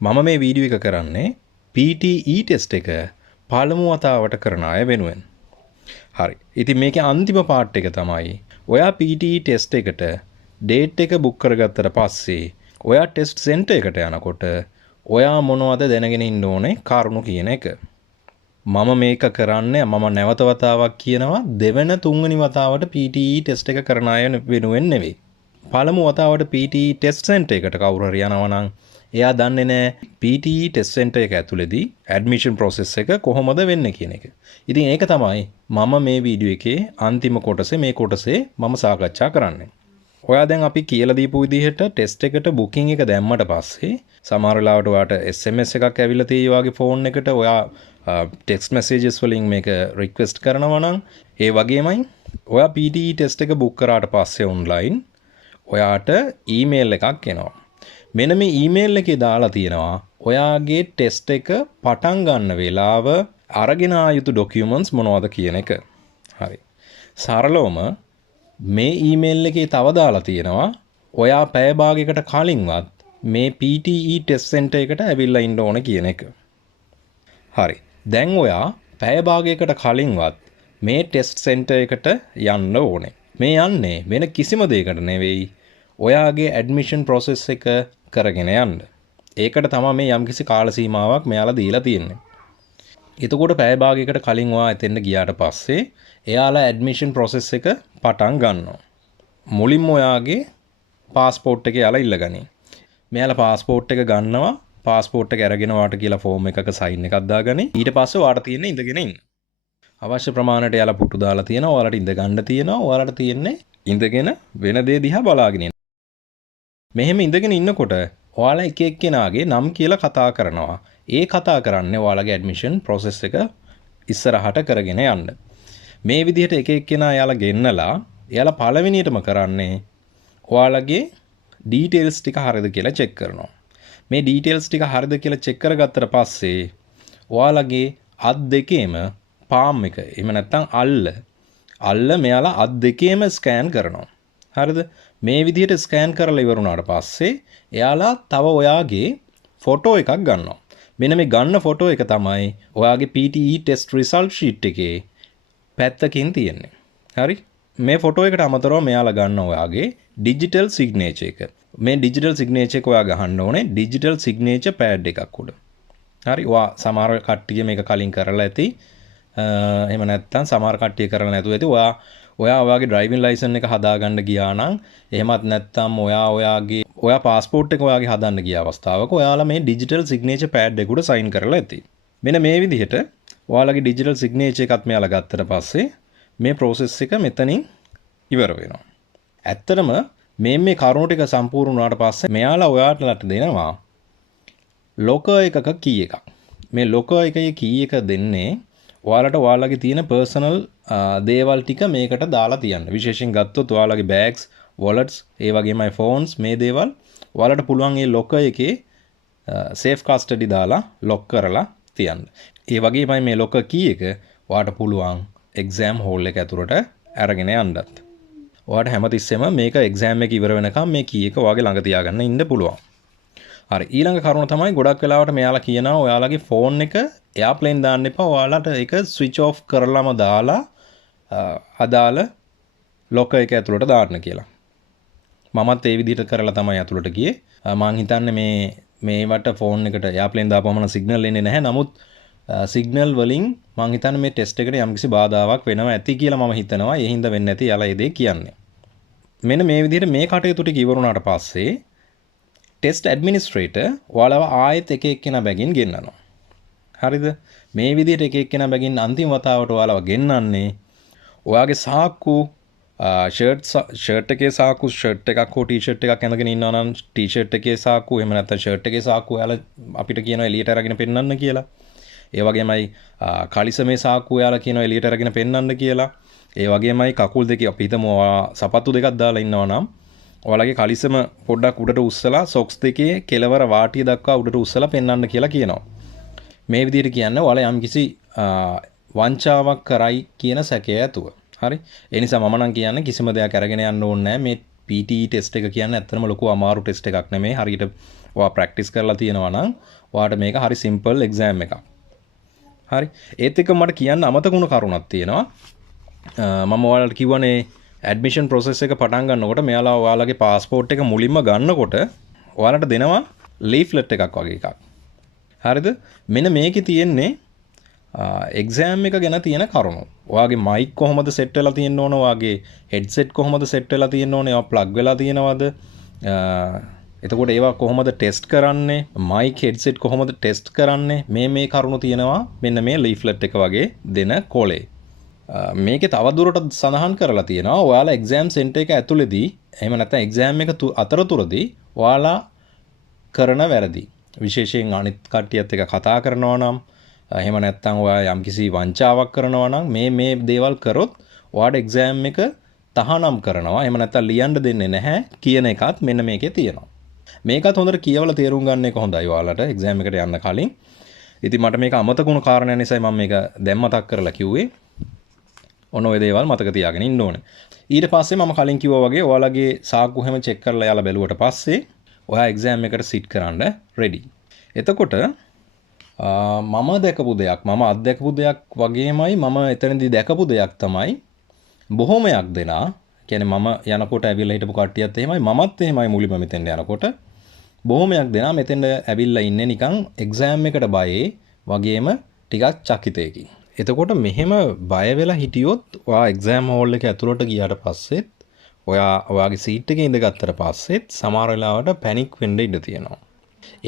මම මේ වීඩියෝ එක කරන්නේ PTE ටෙස්ට් එක පළමු වතාවට කරන අය වෙනුවෙන්. හරි. ඉතින් මේකේ අන්තිම පාර්ට් එක තමයි ඔයා PTE ටෙස්ට් එකට ඩේට් එක බුක් කරගත්තට පස්සේ ඔයා ටෙස්ට් සෙන්ටර් එකට යනකොට ඔයා මොනවද දැනගෙන ඉන්න ඕනේ කරුණු කියන එක. මම මේක කරන්නේ මම නැවත වතාවක් කියනවා දෙවෙනි තුන්වෙනි වතාවට PTE ටෙස්ට් එක කරන අය වෙනුවෙන් නෙවෙයි. පළමු වතාවට PTE ටෙස්ට් සෙන්ටර් එකට කවුරු හරි යනවා නම් එයා දන්නේ නැහැ PTE ටෙස්ට් සෙන්ටර් එක ඇතුළේදී ඇඩ්මිෂන් ප්‍රොසෙස් එක කොහොමද වෙන්නේ කියන එක. ඉතින් ඒක තමයි මම මේ වීඩියෝ එකේ අන්තිම කොටසේ මේ කොටසේ මම සාකච්ඡා කරන්නේ. ඔයා දැන් අපි කියලා දීපු විදිහට ටෙස්ට් එකට බුකින් එක දැම්මට පස්සේ සමහර වෙලාවට ඔයාට SMS එකක් ඇවිල්ලා තියෙයි ඔයාගේ ෆෝන් එකට ඔයා ටෙක්ස්ට් මැසේජස් වලින් මේක රික්වෙස්ට් කරනවා නම් ඒ වගේමයි ඔයා PTE ටෙස්ට් එක බුක් කරාට පස්සේ ඔන්ලයින් ඔයාට ඊමේල් එකක් එනවා. මෙන්න මේ ඊමේල් එකේ දාලා තියෙනවා ඔයාගේ ටෙස්ට් එක පටන් ගන්න වෙලාව අරගෙන ආ යුතු ඩොකියුමන්ට්ස් මොනවද කියන එක. හරි. සරලවම මේ ඊමේල් එකේ තව දාලා තියෙනවා ඔයා පැය භාගයකට කලින්වත් මේ PTE ටෙස්ට් සෙන්ටර් එකට ඇවිල්ලා ඉන්න ඕන කියන එක. හරි. දැන් ඔයා පැය භාගයකට කලින්වත් මේ ටෙස්ට් සෙන්ටර් එකට යන්න ඕනේ. මේ යන්නේ වෙන කිසිම දෙයකට නෙවෙයි ඔයාගේ ඇඩ්මිෂන් ප්‍රොසෙස් එක කරගෙන යන්න. ඒකට තමයි මේ යම්කිසි කාල සීමාවක් මෙයාලා දීලා තියෙන්නේ. එතකොට පැය භාගයකට කලින් ඔයා එතෙන්ට ගියාට පස්සේ එයාලා ඇඩ්මිෂන් ප්‍රොසෙස් එක පටන් ගන්නවා. මුලින්ම ඔයාගේ පාස්පෝර්ට් එක යාලා ඉල්ලගනි. මෙයාලා පාස්පෝර්ට් එක ගන්නවා. පාස්පෝර්ට් එක අරගෙන ඔයාට කියලා ෆෝම් එකක සයින් එකක් දාගනි. ඊට පස්සේ ඔයාට තියෙන්නේ ඉඳගෙන ඉන්න. අවශ්‍ය ප්‍රමාණයට යාලා පුටු දාලා තියෙනවා. ඔයාලට ඉඳ ගන්න තියෙනවා. ඔයාලට තියෙන්නේ ඉඳගෙන වෙන දේ දිහා බලාගෙන ඉන්න. මෙහෙම ඉඳගෙන ඉන්නකොට ඔයාලා එක එක්කෙනාගේ නම් කියලා කතා කරනවා. ඒ කතා කරන්නේ ඔයාලගේ ඇඩ්මිෂන් ප්‍රොසෙස් එක ඉස්සරහට කරගෙන යන්න. මේ විදිහට එක එක්කෙනා යාලා ගෙන්නලා එයාලා පළවෙනියටම කරන්නේ ඔයාලගේ ඩීටේල්ස් ටික හරියද කියලා චෙක් කරනවා. මේ ඩීටේල්ස් ටික හරියද කියලා චෙක් කරගත්තට පස්සේ ඔයාලගේ අත් දෙකේම පාම් එක එහෙම නැත්නම් අල්ල මෙයාලා අත් දෙකේම ස්කෑන් කරනවා. හරිද? මේ විදිහට ස්කෑන් කරලා ඉවරුණාට පස්සේ එයාලා තව ඔයාගේ ෆොටෝ එකක් ගන්නවා. මෙන්න මේ ගන්න ෆොටෝ එක තමයි ඔයාගේ PTE ටෙස්ට් රිසල්ට් ෂීට් එකේ පැත්තකින් තියෙන්නේ. හරි? මේ ෆොටෝ එකට අමතරව මෙයාලා ගන්න ඔයාගේ ඩිජිටල් සිග්නේචර් එක. මේ ඩිජිටල් සිග්නේචර් එක ඔයා ගහන්න ඕනේ ඩිජිටල් සිග්නේචර් පෑඩ් එකක් උඩ. හරි? ඔයා සමහර කට්ටිය මේක කලින් කරලා ඇති. එහෙම නැත්නම් සමහර කට්ටිය කරලා නැතුව ඇති. ඔයා ඔයාගේ ඩ්‍රයිවිං ලයිසන් එක හදාගන්න ගියා නම් එහෙමත් නැත්නම් ඔයා පාස්පෝර්ට් එක ඔයාගේ හදන්න ගිය අවස්ථාවක ඔයාලා මේ ඩිජිටල් සිග්නේචර් පෑඩ් එක උඩ සයින් කරලා ඇති. මෙන්න මේ විදිහට ඔයාලගේ ඩිජිටල් සිග්නේචර් එකත් මෙයාලා ගත්තට පස්සේ මේ process එක මෙතනින් ඉවර වෙනවා. ඇත්තටම මේ කරුණු ටික සම්පූර්ණ වුණාට පස්සේ මෙයාලා ඔයාලට දෙනවා ලොකර් එකක කී එකක්. මේ ලොකර් එකේ කී එක දෙන්නේ ඔයාලට ඔයාලගේ තියෙන පර්සනල් දේවල් ටික මේකට දාලා තියන්න. විශේෂයෙන් ගත්තොත් ඔයාලගේ බෑග්ස්, වොලට්ස්, ඒ වගේමයි ෆෝන්ස් මේ දේවල් ඔයාලට පුළුවන් මේ ලොකර් එකේ සේෆ් කස්ටඩි දාලා ලොක් කරලා තියන්න. ඒ වගේමයි මේ ලොකර් කී එක ඔයාලට පුළුවන් එක්සෑම් හෝල් එක ඇතුළට අරගෙන යන්නත්. ඔයාලට හැමතිස්සෙම මේක එක්සෑම් එක ඉවර වෙනකම් මේ කී එක ඔයාගේ ළඟ තියාගන්න ඉන්න පුළුවන්. හරි, ඊළඟ කරුණ තමයි ගොඩක් වෙලාවට මෙයාලා කියනවා ඔයාලගේ ෆෝන් එක එයාප්ලේන් දාන්න එපා. ඔයාලට ඒක ස්විච් ඔෆ් කරලාම දාලා අදාළ ලොකර් එක ඇතුළට දාන්න කියලා. මමත් ඒ විදිහට කරලා තමයි ඇතුළට ගියේ. මම හිතන්නේ මේවට ෆෝන් එකට එයාප්ලේන් දාපුවම සිග්නල් එන්නේ නැහැ. නමුත් සිග්නල් වලින් මම හිතන්නේ මේ ටෙස්ට් එකට යම්කිසි බාධාවක් වෙනවා ඇති කියලා මම හිතනවා. ඒ හින්දා වෙන්නේ නැති යාලා ඒ දේ කියන්නේ. මෙන්න මේ විදිහට මේ කටයුතු ටික ඉවරුණාට පස්සේ ටෙස්ට් ඇඩ්මිනිස්ට්‍රේටර් ඔයාලව ආයෙත් එක එක්කෙනා බැගින් ගෙන්නනවා. හරිද? මේ විදිහට එක එක්කෙනා බැගින් අන්තිම වතාවට ඔයාලව ගෙන්නන්නේ ඔයාගේ සාක්කු ෂර්ට් එකේ සාක්කු ෂර්ට් එකක් හෝ ටී-ෂර්ට් එකක් ඇඳගෙන ඉන්නවා නම් ටී-ෂර්ට් එකේ සාක්කු එහෙම නැත්නම් ෂර්ට් එකේ සාක්කු ඔයාලා අපිට කියනවා එළියට අරගෙන පෙන්නන්න කියලා. ඒ වගේමයි කලිසමේ සාක්කු ඔයාලා කියනවා එළියට අරගෙන පෙන්නන්න කියලා. ඒ වගේමයි කකුල් දෙකේ අපි හිතමු සපත්තු දෙකක් දාලා ඉන්නවා නම් ඔයාලගේ කලිසම පොඩ්ඩක් උඩට උස්සලා සොක්ස් දෙකේ කෙලවර වාටිය දක්වා උඩට උස්සලා පෙන්නන්න කියලා කියනවා. මේ විදිහට කියන්නේ ඔයාලා යම්කිසි වංචාවක් කරයි කියන සැකය ඇතුව. හරි? ඒ නිසා මම නම් කියන්නේ කිසිම දෙයක් අරගෙන යන්න ඕනේ නැහැ. මේ PTE ටෙස්ට් එක කියන්නේ ඇත්තටම ලොකු අමාරු ටෙස්ට් එකක් නෙමෙයි. හරියට ඔයා ප්‍රැක්ටිස් කරලා තියෙනවා නම් ඔයාට මේක හරි සිම්පල් එක්සෑම් එකක්. හරි. ඒත් එක්ක මට කියන්න අමතක වුණ කරුණක් තියෙනවා. මම ඔයාලට කිව්වනේ ඇඩ්මිෂන් ප්‍රොසෙස් එක පටන් ගන්නකොට මෙයාලා ඔයාලගේ පාස්පෝර්ට් එක මුලින්ම ගන්නකොට ඔයාලට දෙනවා ලීෆ්ලට් එකක් වගේ එකක්. හරිද? මෙන්න මේකේ තියෙන්නේ එක්සෑම් එක ගැන තියෙන කරුණු. ඔයාගේ මයික් කොහොමද සෙට් වෙලා තියෙන්න ඕන? ඔයාගේ හෙඩ්සෙට් කොහොමද සෙට් වෙලා තියෙන්න ඕන? ඒවා ප්ලග් වෙලා තියෙනවද? එතකොට ඒවා කොහොමද ටෙස්ට් කරන්නේ? මයික් හෙඩ්සෙට් කොහොමද ටෙස්ට් කරන්නේ? මේ කරුණු තියෙනවා මෙන්න මේ ලීෆ්ලට් එක වගේ දෙන කොලේ. මේකේ තවදුරටත් සඳහන් කරලා තියෙනවා ඔයාලා එක්සෑම් සෙන්ටර් එක ඇතුළේදී එහෙම නැත්නම් එක්සෑම් එක අතරතුරදී ඔයාලා කරන වැරදි. විශේෂයෙන් අනිත් කට්ටියත් එක්ක කතා කරනවා නම් එහෙම නැත්නම් ඔයා යම්කිසි වංචාවක් කරනවා නම් මේ දේවල් කරොත් ඔයාට එක්සෑම් එක තහනම් කරනවා. එහෙම නැත්නම් ලියන්න දෙන්නේ නැහැ කියන එකත් මෙන්න මේකේ තියෙනවා. මේකත් හොඳට කියවලා තේරුම් ගන්න එක හොඳයි ඔයාලට එක්සෑම් එකට යන්න කලින්. ඉතින් මට මේක අමතක වුණු කාරණා නිසා මම මේක දැන් මතක් කරලා කිව්වේ. ඔන්න ඔය දේවල් මතක තියාගෙන ඉන්න ඕනේ. ඊට පස්සේ මම කලින් කිව්වා වගේ ඔයාලගේ සාක්කු හැම චෙක් කරලා යාලා බැලුවට පස්සේ ඔයා එක්සෑම් එකට සිට් කරන්න රෙඩි. එතකොට මම දැකපු දෙයක් මම අත්දැකපු දෙයක් වගේමයි මම එතනදී දැකපු දෙයක් තමයි බොහොමයක් දෙනා කියන්නේ මම යනකොට ඇවිල්ලා හිටපු කට්ටියත් එහෙමයි මමත් එහෙමයි මුලින්ම මෙතෙන්ට යනකොට බොහොමයක් දෙනා මෙතෙන්ට ඇවිල්ලා ඉන්නේ නිකන් එක්සෑම් එකට බයේ වගේම ටිකක් චකිතයකින්. එතකොට මෙහෙම බය වෙලා හිටියොත් ඔයා එක්සෑම් හෝල් එක ඇතුළට ගියාට පස්සෙත් ඔයාගේ සීට් එකේ ඉඳගත්තට පස්සෙත් සමහර වෙලාවට පැනික් වෙන්න ඉඩ තියෙනවා.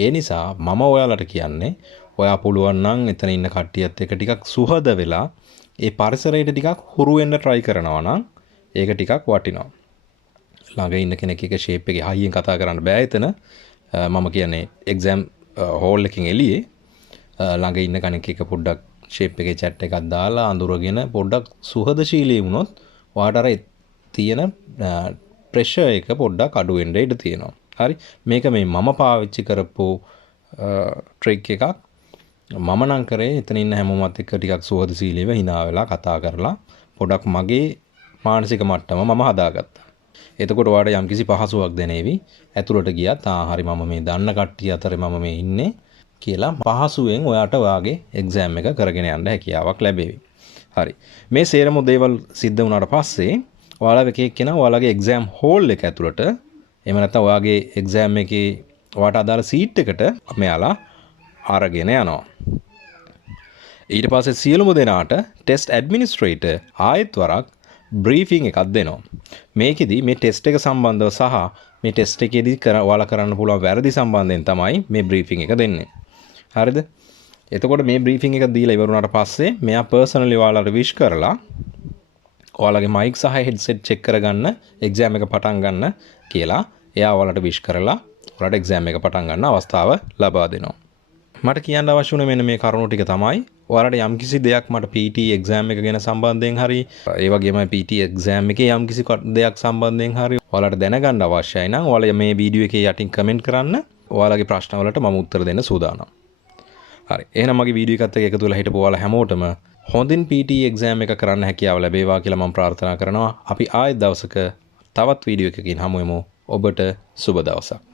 ඒ නිසා මම ඔයාලට කියන්නේ ඔයා පුළුවන් නම් එතන ඉන්න කට්ටියත් එක්ක ටිකක් සුහද වෙලා ඒ පරිසරයට ටිකක් හුරු වෙන්න try කරනවා නම් ඒක ටිකක් වටිනවා. ළඟ ඉන්න කෙනෙක් එක්ක ෂේප් එකේ හයියෙන් කතා කරන්න බෑ එතන. මම කියන්නේ එක්සෑම් හෝල් එකකින් එළියේ ළඟ ඉන්න කෙනෙක් එක්ක පොඩ්ඩක් ෂේප් එකේ chat එකක් දාලා අඳුරගෙන පොඩ්ඩක් සුහදශීලී වුණොත් ඔයාට අර තියෙන ප්‍රෙෂර් එක පොඩ්ඩක් අඩු වෙන්න ඉඩ තියෙනවා. හරි. මේක මේ මම පාවිච්චි කරපු ට්‍රික් එකක්. මම නම් කරේ එතන ඉන්න හැමෝමත් එක්ක ටිකක් සුහදශීලීව hina වෙලා කතා කරලා පොඩක් මගේ මානසික මට්ටම මම හදාගත්තා. එතකොට ඔයාලට යම්කිසි පහසුවක් දැනේවි. ඇතුළට ගියත් හරි මම මේ දන්න කට්ටිය අතරේ මම මේ ඉන්නේ කියලා පහසුවෙන් ඔයාට ඔයාගේ එක්සෑම් එක කරගෙන යන්න හැකියාවක් ලැබෙවි. හරි. මේ සේරම දේවල් සිද්ධ වුණාට පස්සේ ඔයාලා එක එක්කෙනා ඔයාලගේ එක්සෑම් හෝල් එක ඇතුළට එහෙම නැත්නම් ඔයාගේ එක්සෑම් එකේ ඔයාට අදාළ සීට් එකට මෙයාලා අරගෙන යනවා. ඊට පස්සේ සියලුම දෙනාට ටෙස්ට් ඇඩ්මිනිස්ට්‍රේටර් ආයෙත් වරක් බ්‍රීෆින් එකක් දෙනවා. මේකෙදි මේ ටෙස්ට් එක සම්බන්ධව සහ මේ ටෙස්ට් එකේදී ඔයාලා කරන්න පුළුවන් වැරදි සම්බන්ධයෙන් තමයි මේ බ්‍රීෆින් එක දෙන්නේ. හරිද? එතකොට මේ බ්‍රීෆින් එක දීලා ඉවර වුණාට පස්සේ මෙයා පර්සනලි ඔයාලට විශ් කරලා ඔයාලගේ මයික් සහ හෙඩ්සෙට් චෙක් කරගන්න එක්සෑම් එක පටන් ගන්න කියලා එයා ඔයාලට විශ් කරලා ඔයාලට එක්සෑම් එක පටන් ගන්න අවස්ථාව ලබා දෙනවා. මට කියන්න අවශ්‍ය වුණේ මෙන්න මේ කරුණු ටික තමයි. ඔයාලට යම්කිසි දෙයක් මට PTE එක්සෑම් එක ගැන සම්බන්ධයෙන් හරි ඒ වගේම PTE එක්සෑම් එකේ යම්කිසි දෙයක් සම්බන්ධයෙන් හරි ඔයාලට දැනගන්න අවශ්‍යයි නම් ඔයාලා මේ වීඩියෝ එකේ යටින් කමෙන්ට් කරන්න. ඔයාලගේ ප්‍රශ්න වලට මම උත්තර දෙන්න සූදානම්. හරි. එහෙනම් මගේ වීඩියෝ එකත් එක්ක එකතු වෙලා හිටපු ඔයාලා හැමෝටම හොඳින් PTE එක්සෑම් එක කරන්න හැකියාව ලැබේවා කියලා මම ප්‍රාර්ථනා කරනවා. අපි ආයෙත් දවසක තවත් වීඩියෝ එකකින් හමු වෙමු. ඔබට සුබ දවසක්.